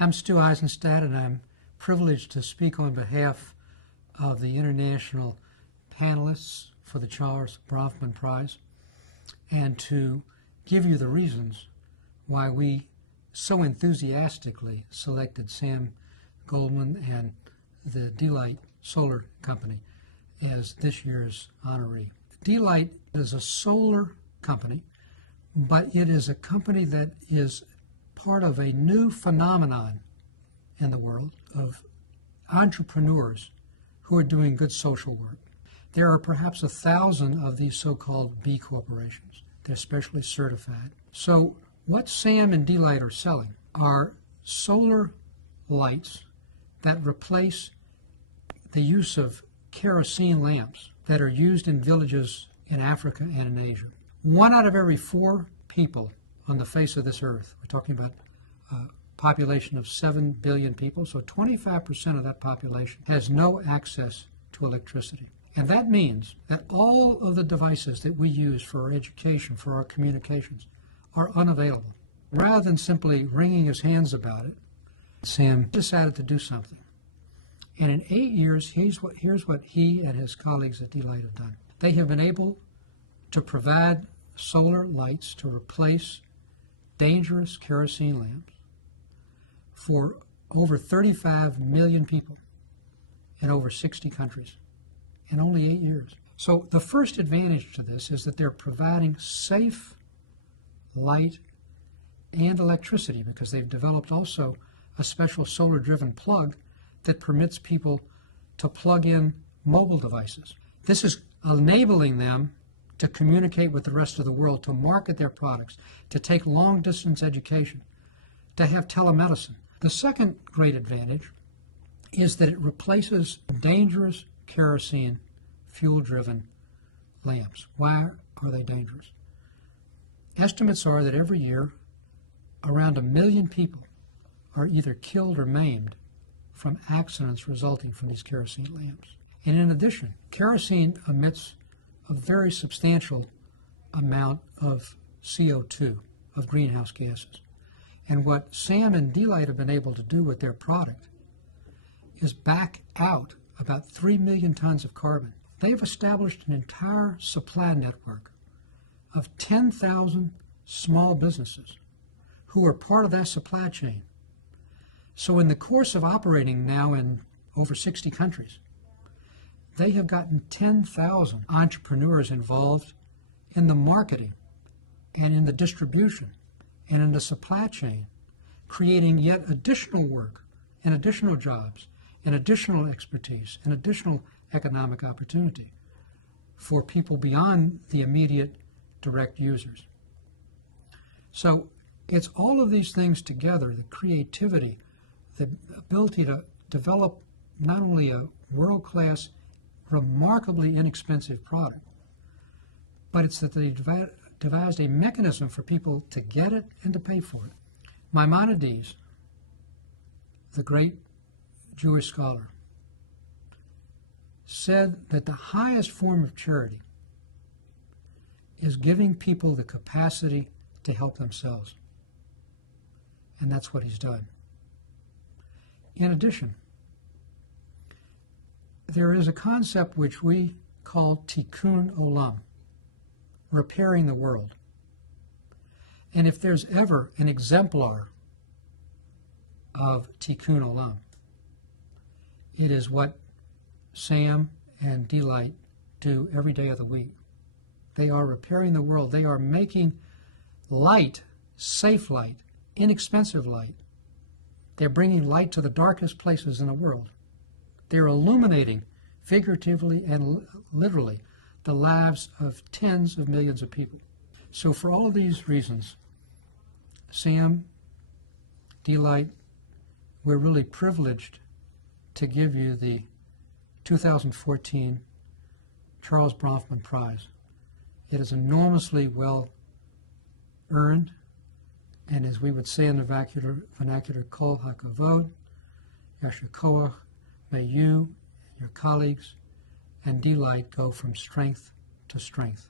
I'm Stu Eizenstat, and I'm privileged to speak on behalf of the international panelists for the Charles Bronfman Prize and to give you the reasons why we so enthusiastically selected Sam Goldman and the d.light solar company as this year's honoree. d.light is a solar company, but it is a company that is part of a new phenomenon in the world of entrepreneurs who are doing good social work. There are perhaps 1,000 of these so-called B corporations. They're specially certified. So what Sam and d.light are selling are solar lights that replace the use of kerosene lamps that are used in villages in Africa and in Asia. 1 out of every 4 people on the face of this earth, we're talking about a population of 7 billion people, so 25% of that population has no access to electricity. And that means that all of the devices that we use for our education, for our communications, are unavailable. Rather than simply wringing his hands about it, Sam decided to do something. And in 8 years, here's what he and his colleagues at d.light have done. They have been able to provide solar lights to replace dangerous kerosene lamps for over 35 million people in over 60 countries in only 8 years. So the first advantage to this is that they're providing safe light and electricity, because they've developed also a special solar-driven plug that permits people to plug in mobile devices. This is enabling them to communicate with the rest of the world, to market their products, to take long-distance education, to have telemedicine. The second great advantage is that it replaces dangerous kerosene fuel-driven lamps. Why are they dangerous? Estimates are that every year around 1 million people are either killed or maimed from accidents resulting from these kerosene lamps. And in addition, kerosene emits a very substantial amount of CO2, of greenhouse gases. And what Sam and d.light have been able to do with their product is back out about 3 million tons of carbon. They've established an entire supply network of 10,000 small businesses who are part of that supply chain. So in the course of operating now in over 60 countries, they have gotten 10,000 entrepreneurs involved in the marketing and in the distribution and in the supply chain, creating yet additional work and additional jobs and additional expertise and additional economic opportunity for people beyond the immediate direct users. So it's all of these things together, the creativity, the ability to develop not only a world-class, remarkably inexpensive product, but it's that they devised a mechanism for people to get it and to pay for it. Maimonides, the great Jewish scholar, said that the highest form of charity is giving people the capacity to help themselves. And that's what he's done. In addition, there is a concept which we call tikkun olam, repairing the world. And if there's ever an exemplar of tikkun olam, it is what Sam and d.light do every day of the week. They are repairing the world. They are making light, safe light, inexpensive light. They're bringing light to the darkest places in the world. They're illuminating, figuratively and literally, the lives of tens of millions of people. So for all of these reasons, Sam, d.light, we're really privileged to give you the 2014 Charles Bronfman Prize. It is enormously well earned, and as we would say in the vernacular, kol hakavod, yasher koach, may you, your colleagues, and d.light go from strength to strength.